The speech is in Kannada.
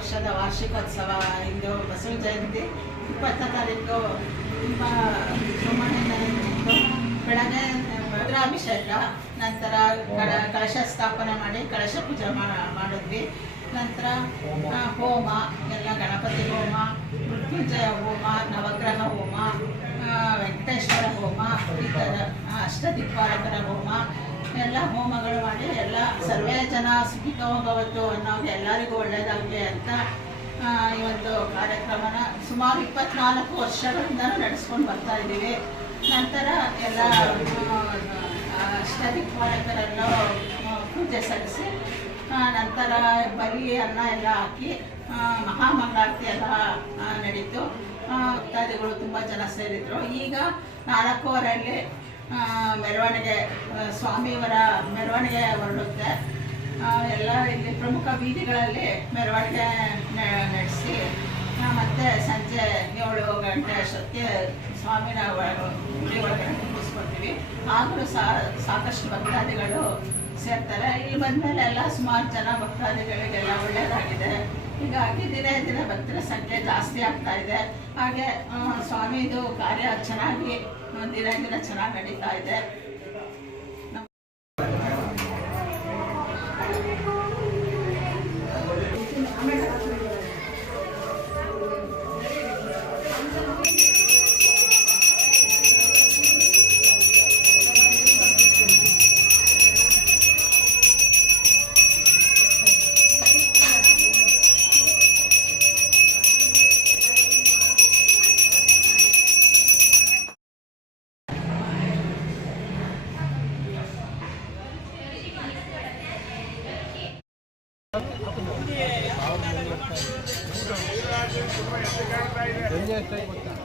ವರ್ಷದ ವಾರ್ಷಿಕೋತ್ಸವ. ಇಂದು ಬಸವ ಜಯಂತಿ 20ನೇ ತಾರೀಕು ತುಂಬ ಸುಮ್ಮನೆಯಿಂದ ಇತ್ತು. ಬೆಳಗ್ಗೆ ರುದ್ರಾಭಿಷೇಕ, ನಂತರ ಕಳಶ ಸ್ಥಾಪನೆ ಮಾಡಿ ಕಳಶ ಪೂಜೆ ಮಾಡಿದ್ವಿ. ನಂತರ ಹೋಮ ಎಲ್ಲ, ಗಣಪತಿ ಹೋಮ, ಮೃತ್ಯುಂಜಯ ಹೋಮ, ನವಗ್ರಹ ಹೋಮ, ವೆಂಕಟೇಶ್ವರ ಹೋಮ, ಈ ಥರ ಅಷ್ಟದಿಕ್ಪಾಲಕರ ಹೋಮ ಎಲ್ಲ ಹೋಮಗಳು ಮಾಡಿ ಎಲ್ಲ ಸರ್ವೇ ಜನ ಸುಖಿನೋ ಭವತು ಅನ್ನೋದು ಎಲ್ಲರಿಗೂ ಒಳ್ಳೆಯದಾಗಲಿ ಅಂತ ಈ ಒಂದು ಕಾರ್ಯಕ್ರಮನ ಸುಮಾರು 24 ವರ್ಷಗಳಿಂದ ನಡೆಸ್ಕೊಂಡು ಬರ್ತಾ ಇದ್ದೀವಿ. ನಂತರ ಎಲ್ಲ ಅಷ್ಟದಿಕ್ಪಾಲಕರೆಲ್ಲ ಪೂಜೆ ಸಲ್ಲಿಸಿ ನಂತರ ಬಲಿ ಅನ್ನ ಎಲ್ಲ ಹಾಕಿ ಮಹಾಮಂಗಳಾರತಿ ಎಲ್ಲ ನಡೀತು. ಭಕ್ತಾದಿಗಳು ತುಂಬ ಜನ ಸೇರಿದ್ರು. ಈಗ 4:15 ಮೆರವಣಿಗೆ, ಸ್ವಾಮಿಯವರ ಮೆರವಣಿಗೆ ಹೊರಡುತ್ತೆ. ಎಲ್ಲ ಇಲ್ಲಿ ಪ್ರಮುಖ ಬೀದಿಗಳಲ್ಲಿ ಮೆರವಣಿಗೆ ನಡೆಸಿ ಮತ್ತೆ ಸಂಜೆ 7 ಗಂಟೆ ಅಷ್ಟೊತ್ತಿಗೆ ಸ್ವಾಮಿನ ಗುಡಿ ಒಳಗಡೆ ಮುಗಿಸ್ಕೊಳ್ತೀವಿ. ಆಗಲೂ ಸಾಕಷ್ಟು ಭಕ್ತಾದಿಗಳು ಸೇರ್ತಾರೆ. ಇಲ್ಲಿ ಬಂದಮೇಲೆ ಎಲ್ಲ ಸುಮಾರು ಜನ ಭಕ್ತಾದಿಗಳಿಗೆಲ್ಲ ಒಳ್ಳೆಯದಾಗಿದೆ. ಹೀಗಾಗಿ ದಿನೇ ದಿನೇ ಭಕ್ತರ ಸಂಖ್ಯೆ ಜಾಸ್ತಿ ಆಗ್ತಾ ಇದೆ. ಹಾಗೆ ಸ್ವಾಮಿದು ಕಾರ್ಯ ಚೆನ್ನಾಗಿ ದಿನೇ ದಿನ ಚೆನ್ನಾಗಿ ನಡೀತಾ ಇದೆ. ಗೊತ್ತಾ